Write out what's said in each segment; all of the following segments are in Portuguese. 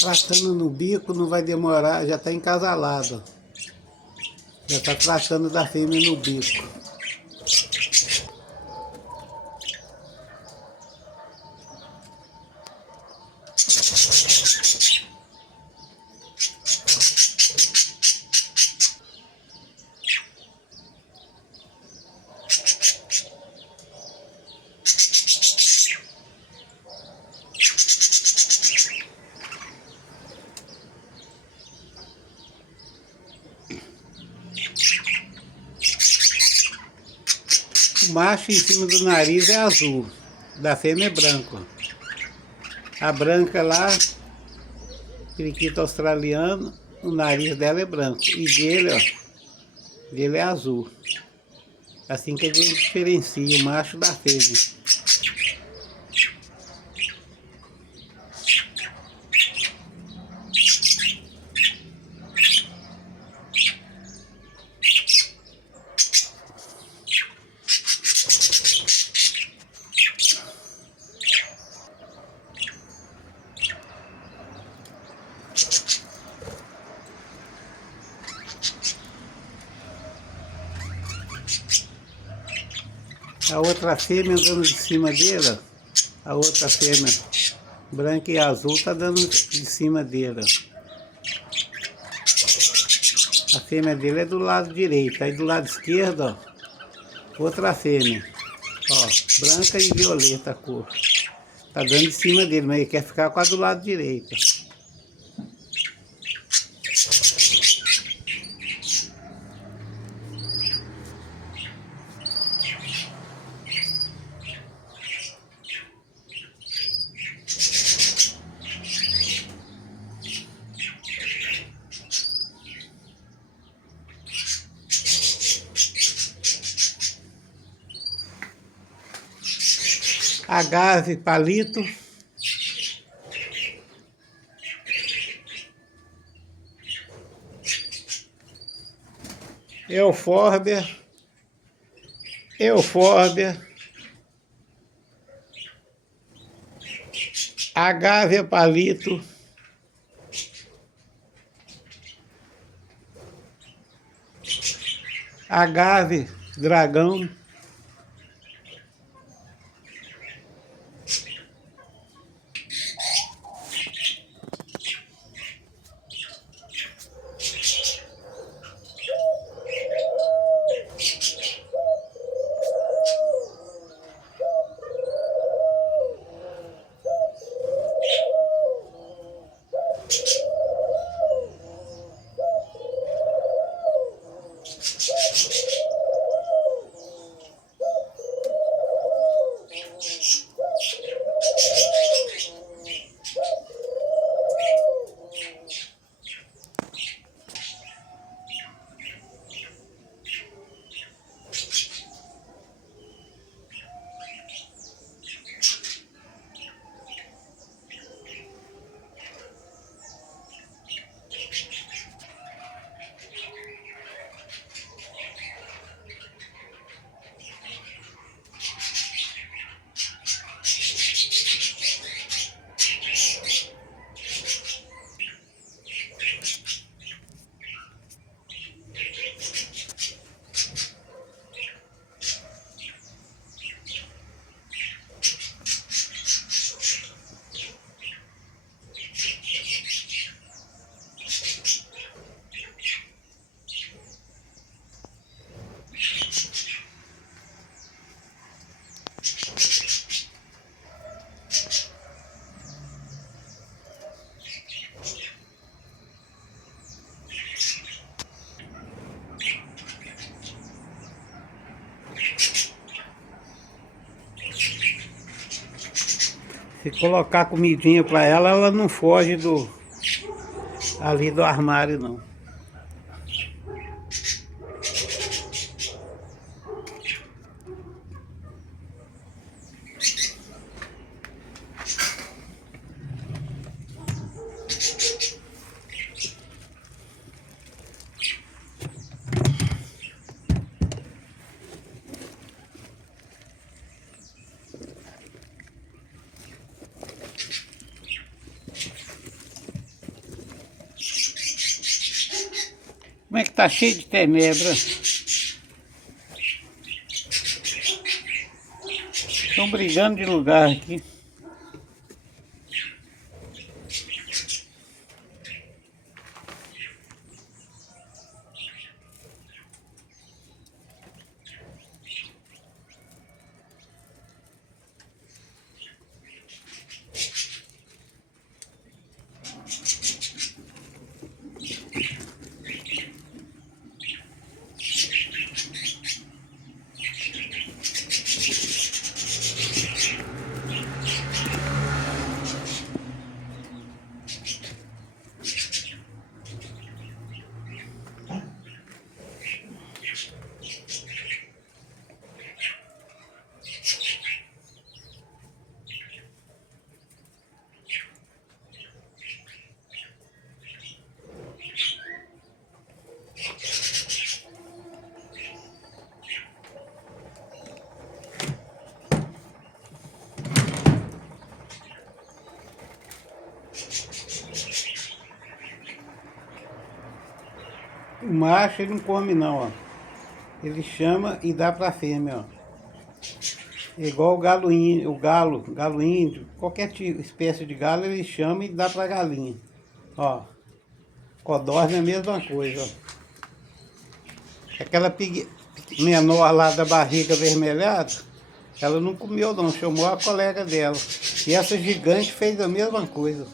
Tratando no bico, não vai demorar, já está encasalado. Já está tratando da fêmea no bico. O macho em cima do nariz é azul, da fêmea é branco. A branca lá, periquito australiano, o nariz dela é branco. E dele, ó, dele é azul. Assim que a gente diferencia o macho da fêmea. A outra fêmea andando de cima dele, a outra fêmea branca e azul tá dando de cima dele. A fêmea dele é do lado direito, aí do lado esquerdo, ó, outra fêmea, ó, branca e violeta a cor. Tá dando de cima dele, mas ele quer ficar com a do lado direito. Agave palito. Eufórbia. Agave palito. Agave dragão. Se colocar comidinha para ela, ela não foge ali do armário, não. Como é que tá cheio de tenebra? Estão brigando de lugar aqui. O macho ele não come não, ó. Ele chama e dá pra fêmea, ó. É igual o galo índio, galo índio, qualquer espécie de galo ele chama e dá pra galinha. Ó, codorna é a mesma coisa, ó. Aquela menor lá da barriga avermelhada, ela não comeu não, chamou a colega dela. E essa gigante fez a mesma coisa.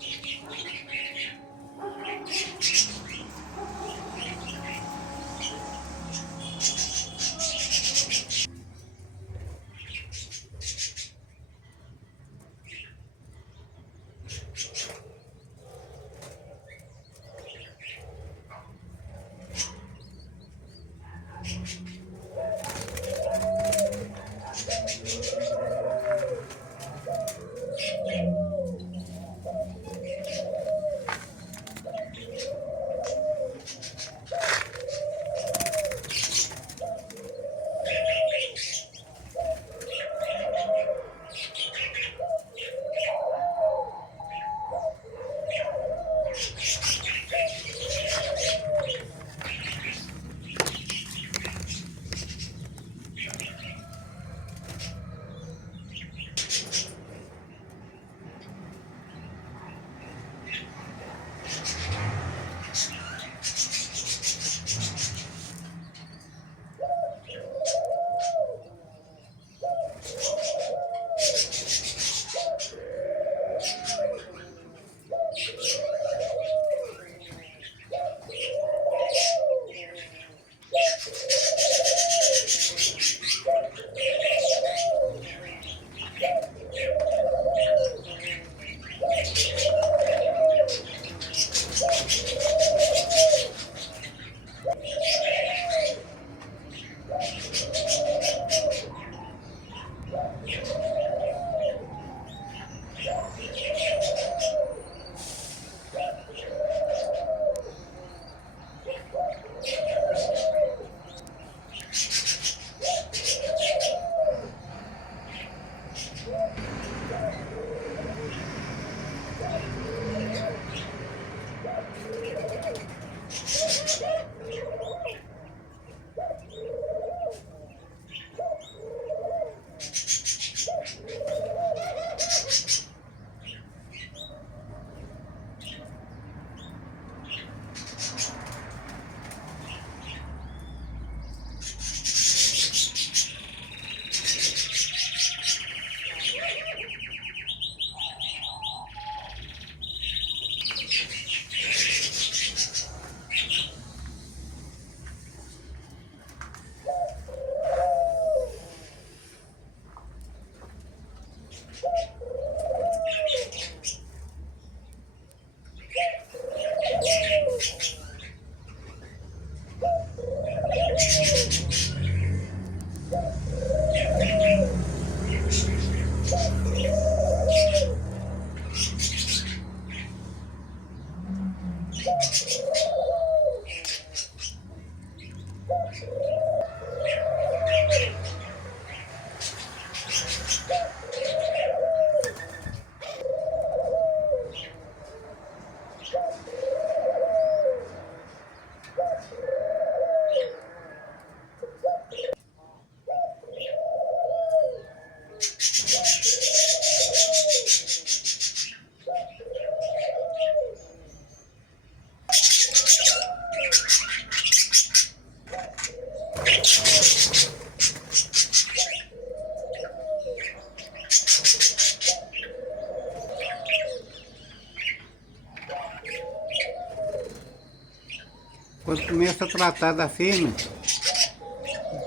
Quando começa a tratar da fêmea,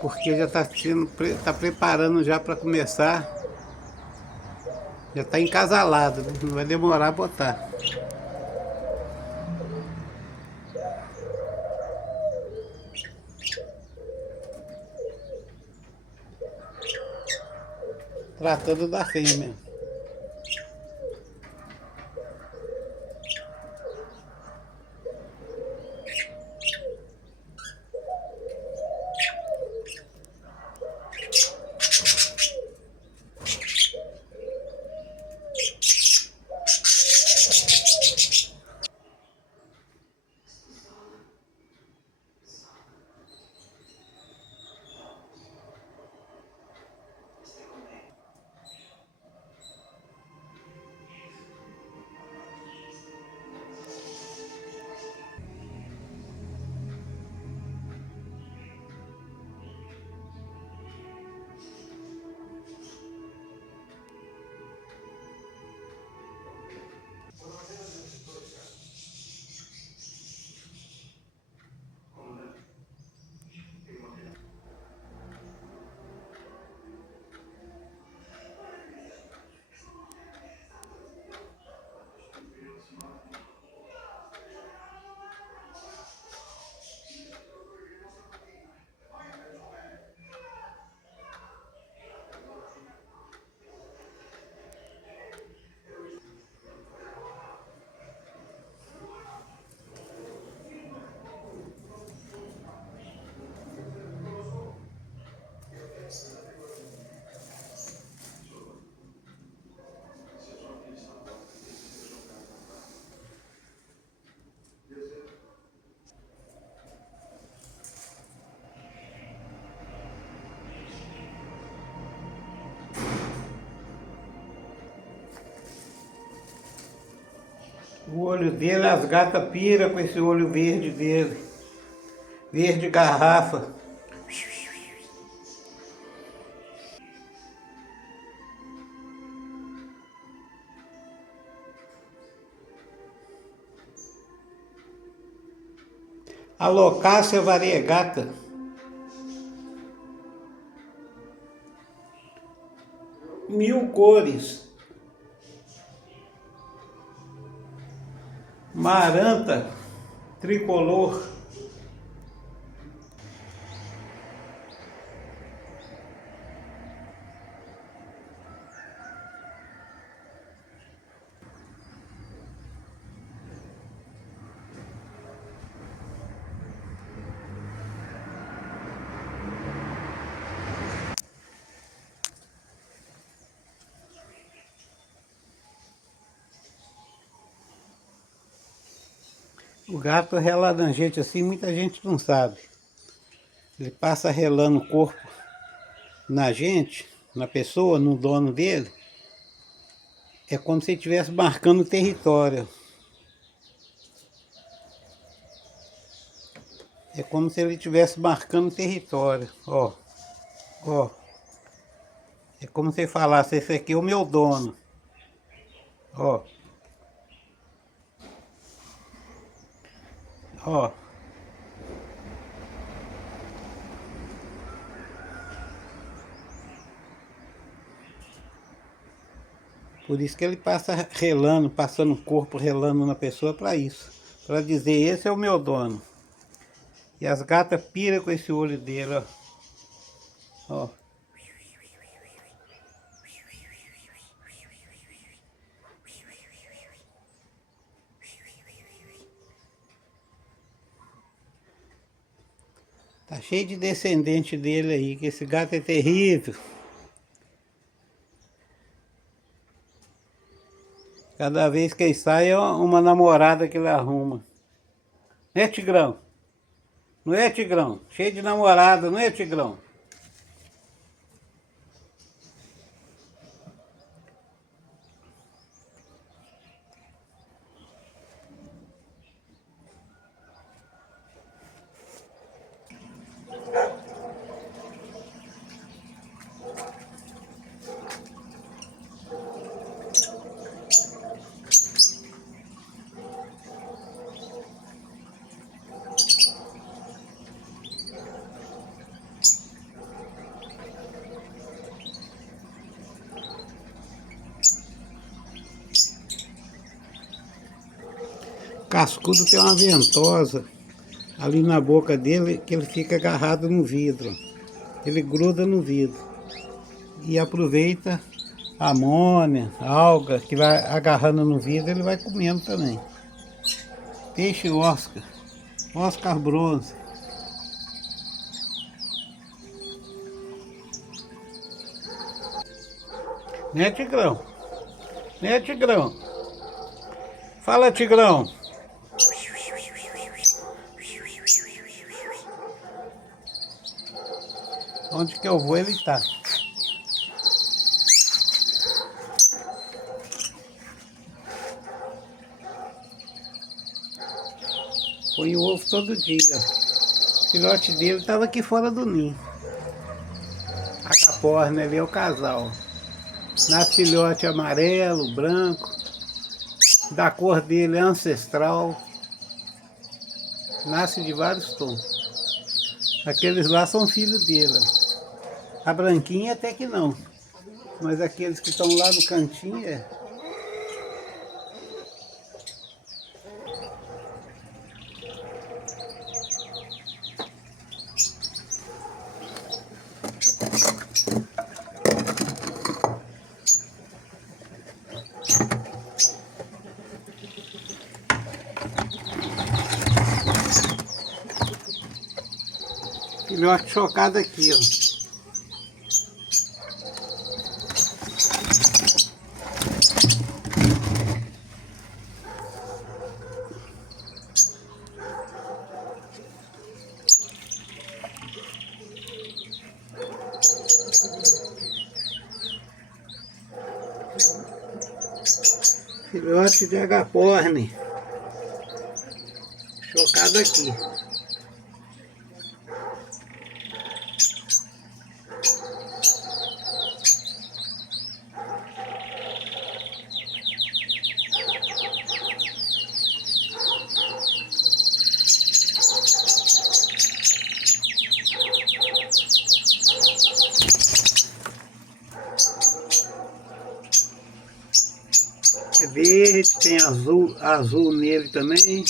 porque já tá preparando já para começar, já está encasalado, né? Não vai demorar a botar. Tratando da fêmea. O olho dele, as gatas piram com esse olho verde dele. Verde garrafa. Alocácia variegata. Mil cores. Maranta tricolor. O gato rela na gente assim, muita gente não sabe. Ele passa relando o corpo na gente, na pessoa, no dono dele. É como se ele estivesse marcando território. É como se ele estivesse marcando território. Ó, ó. É como se ele falasse, esse aqui é o meu dono. Ó. Ó. Por isso que ele passa relando, passando o corpo, relando na pessoa para isso. Para dizer, esse é o meu dono. E as gatas piram com esse olho dele, ó. Ó. Tá cheio de descendente dele aí, que esse gato é terrível. Cada vez que ele sai é uma namorada que ele arruma. Né, Tigrão? Não é, Tigrão? Cheio de namorada, não é, Tigrão? cascudo tem uma ventosa ali na boca dele que ele fica agarrado no vidro. Ele gruda no vidro e aproveita a amônia, a alga que vai agarrando no vidro, ele vai comendo também. Peixe Oscar bronze. Né, Tigrão? Né, Tigrão? Fala, Tigrão. Onde que eu vou, ele tá. Põe o ovo todo dia. O filhote dele estava aqui fora do ninho. Agaporna ali é o casal. Nasce filhote amarelo, branco. Da cor dele é ancestral. Nasce de vários tons. Aqueles lá são filhos dele. A branquinha até que não. Mas aqueles que estão lá no cantinho é. Filhote chocado aqui, ó. Filhote de agaporne. Chocado aqui. 'É verde, tem azul nele também.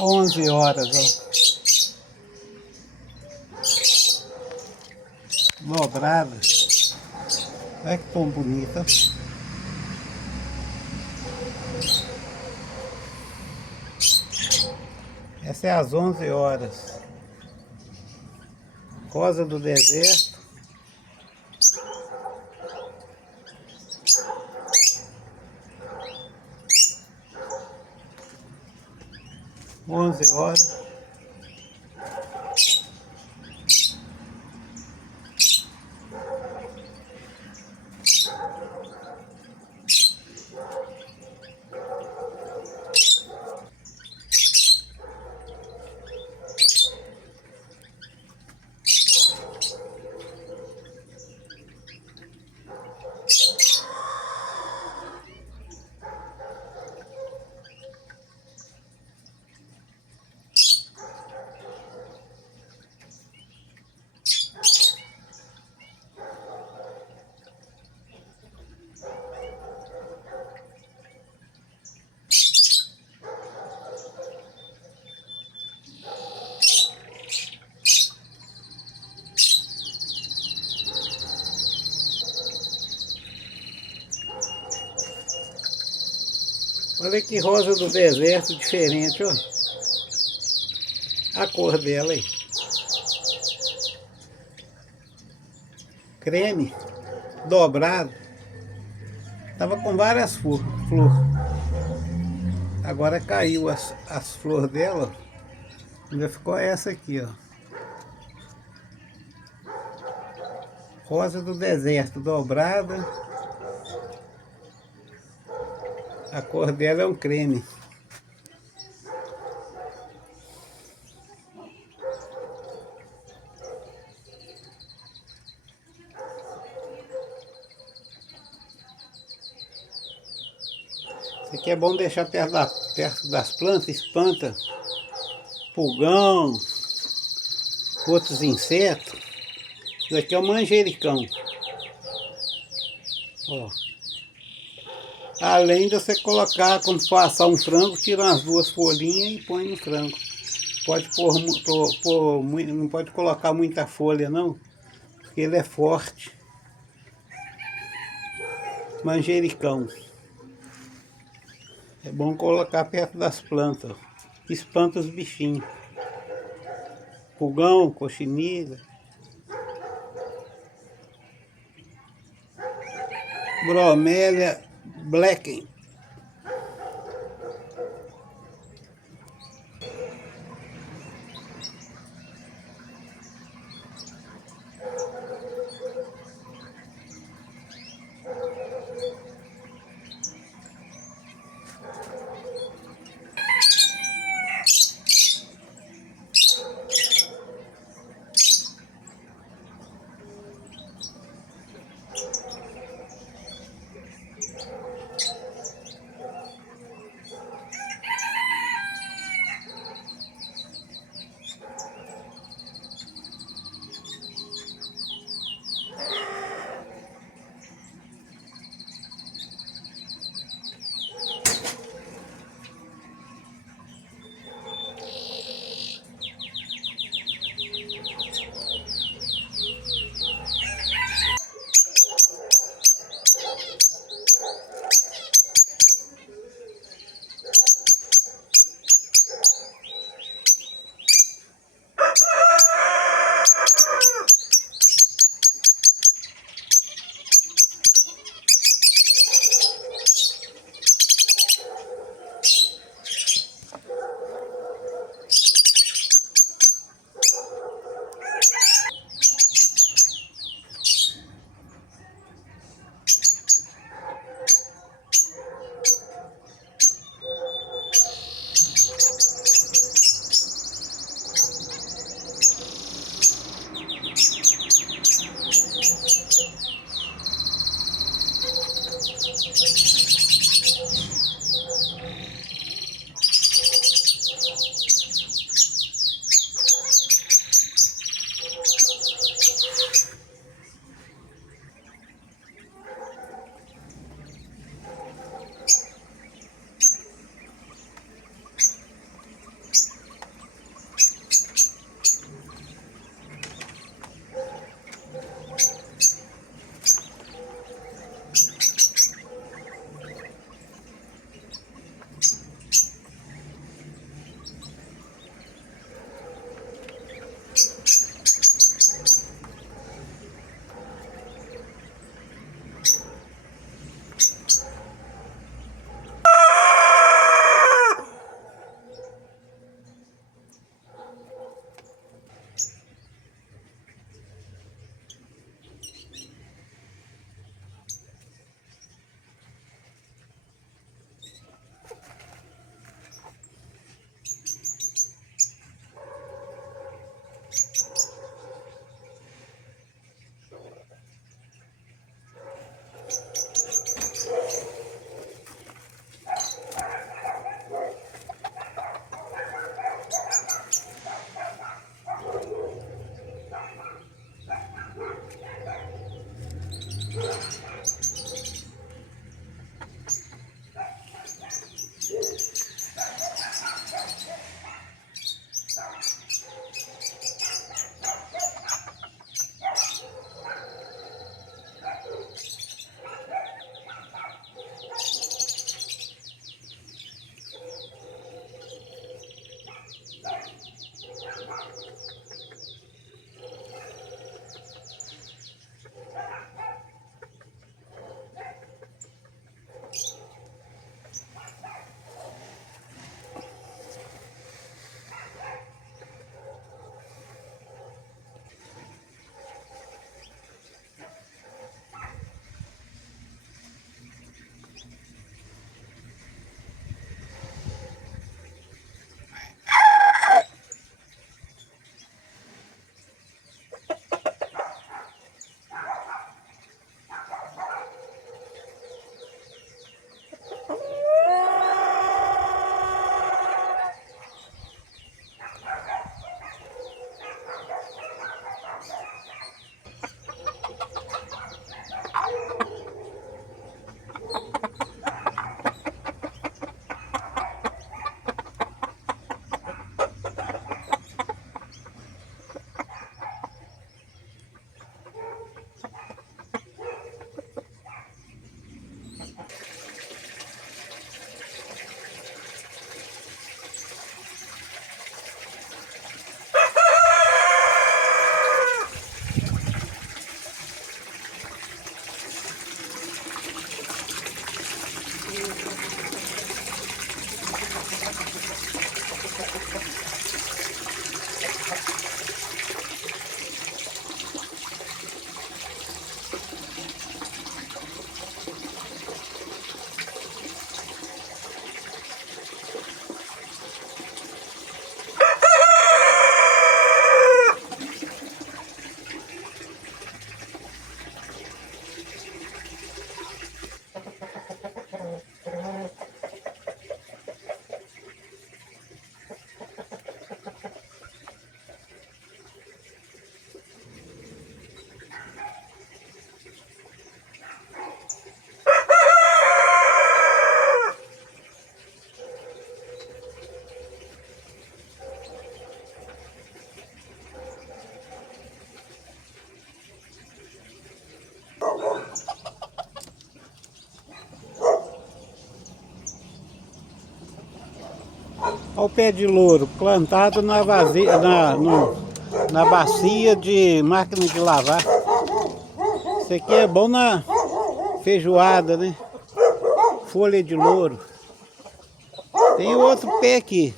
Às 11 horas, ó. Dobrada. Olha que tão bonita. Essa é às 11 horas. Rosa do deserto. Onze horas. Olha que rosa do deserto diferente, ó. A cor dela aí. Creme. dobrado. Tava com várias flores. Agora caiu as flores dela. Ainda ficou essa aqui, ó. Rosa do deserto, dobrada. A cor dela é um creme. Isso aqui é bom deixar perto das plantas, espanta pulgão, outros insetos. Isso aqui é o manjericão. Ó. Além de você colocar, quando for assar um frango, tira umas 2 folhinhas e põe no frango. Pode não pode colocar muita folha não, porque ele é forte. Manjericão. É bom colocar perto das plantas. Espanta os bichinhos. Pulgão, cochinilha. Bromélia Blacken. Olha o pé de louro plantado na vazia, na bacia de máquina de lavar. Isso aqui é bom na feijoada, né? Folha de louro. Tem outro pé aqui.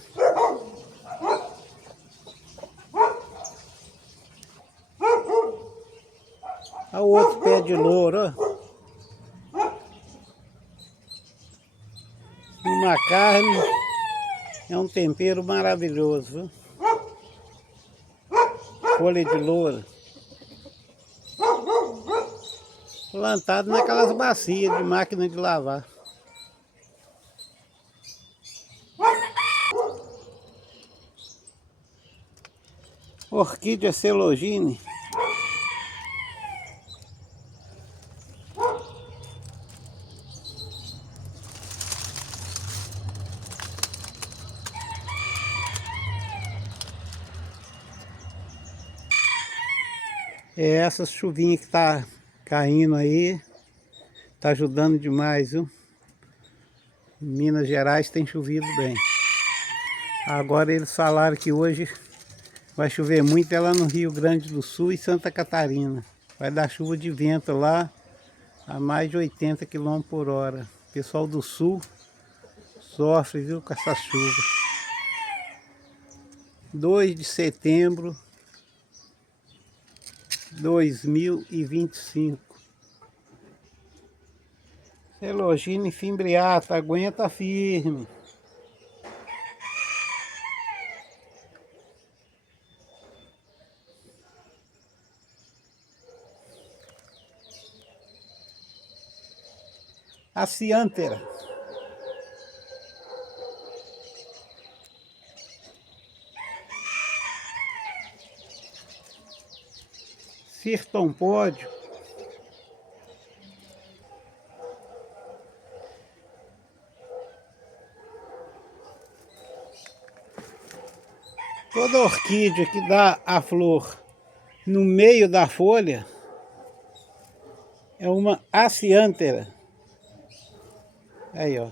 Olha o outro pé de louro, ó. Uma carne é um tempero maravilhoso, viu? Folha de louro. Plantado naquelas bacias de máquina de lavar. Orquídea Celogine. É essa chuvinha que tá caindo aí. Tá ajudando demais, viu? Minas Gerais tem chovido bem. Agora eles falaram que hoje vai chover muito é lá no Rio Grande do Sul e Santa Catarina. Vai dar chuva de vento lá a mais de 80 km por hora. O pessoal do sul sofre, viu, com essa chuva. 2 de setembro de 2025. Celogine fimbriata, aguenta firme. Aciantera. Cirtompódio. Toda orquídea que dá a flor no meio da folha é uma aciantera. Aí, ó.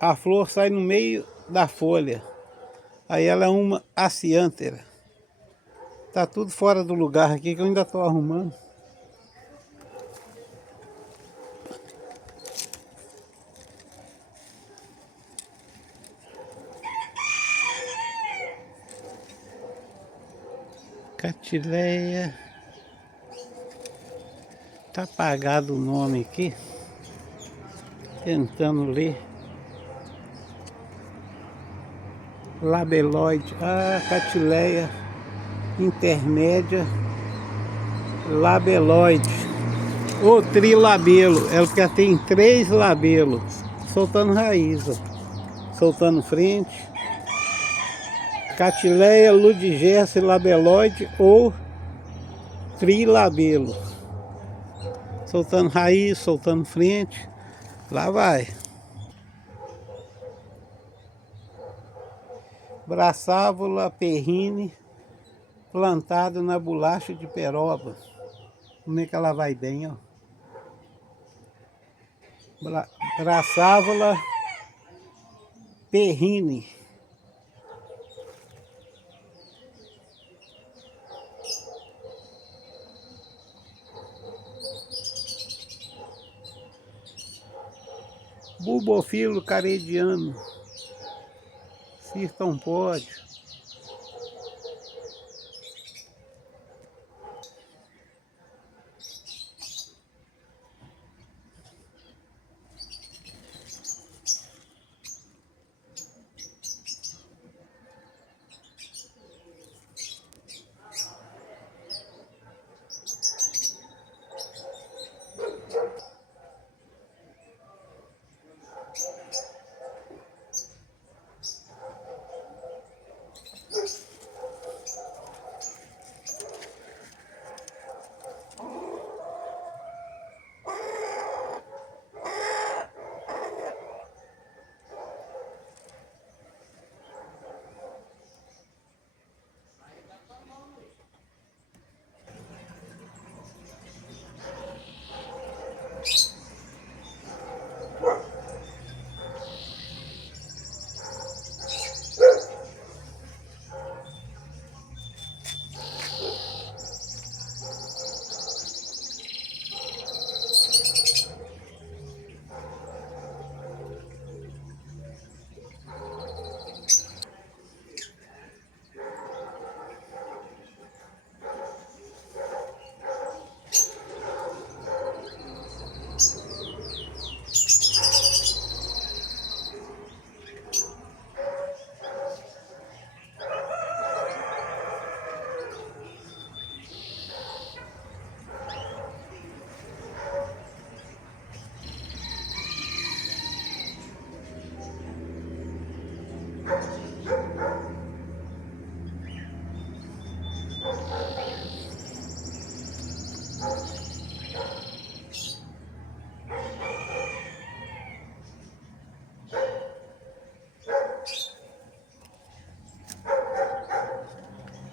A flor sai no meio da folha. Aí ela é uma aciantera. Tá tudo fora do lugar aqui que eu ainda tô arrumando. Catileia. Tá apagado o nome aqui. Tentando ler. Labeloide. Ah, Catileia intermédia labeloide. Ou trilabelo. Ela já tem 3 labelos. Soltando raiz, ó. Soltando frente. Catileia ludigerce labeloide ou trilabelo. Soltando raiz, soltando frente. Lá vai. Braçávula perrine plantado na bolacha de peroba. Como é que ela vai bem, ó. Braçávula perrine. Bulbofilo carediano. Cirtompódio.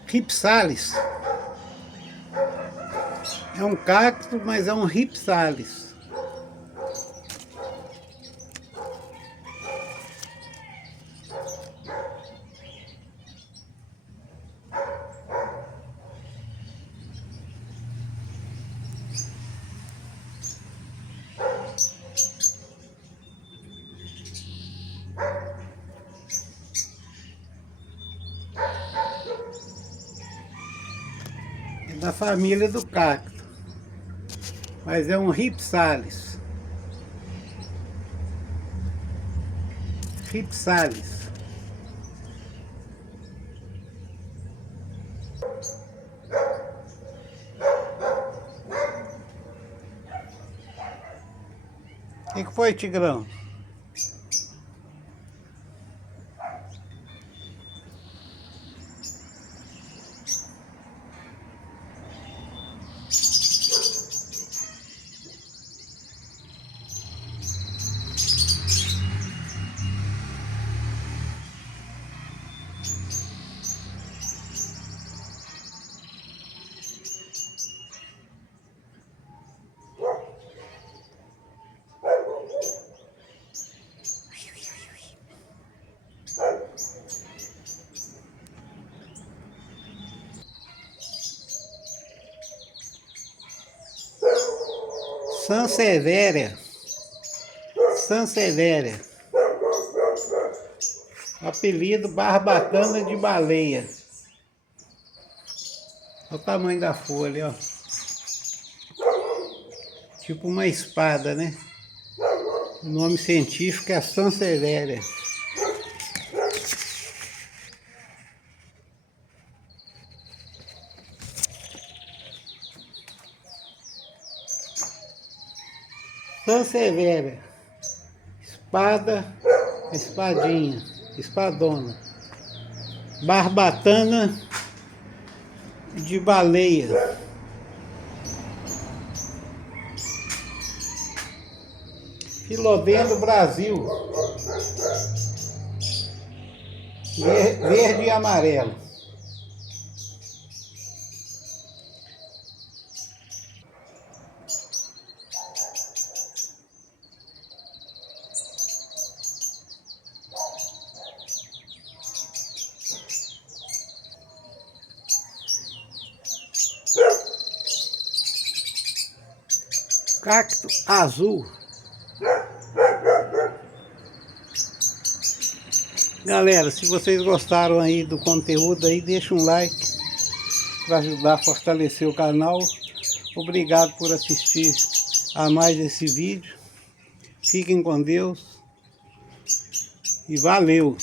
Rhipsalis. É um cacto, mas é um rhipsalis. É da família do cacto, mas é um rhipsalis. Rhipsalis. O que foi, Tigrão? Sansevieria. Sansevieria. Apelido barbatana de baleia. Olha o tamanho da folha, ó. Tipo uma espada, né? O nome científico é Sansevieria. Sansevieria. Espada, espadinha, espadona. Barbatana de baleia. Filodendro Brasil. Verde e amarelo. Cacto azul. Galera, se vocês gostaram aí do conteúdo aí, deixa um like para ajudar a fortalecer o canal. Obrigado por assistir a mais esse vídeo. Fiquem com Deus e valeu!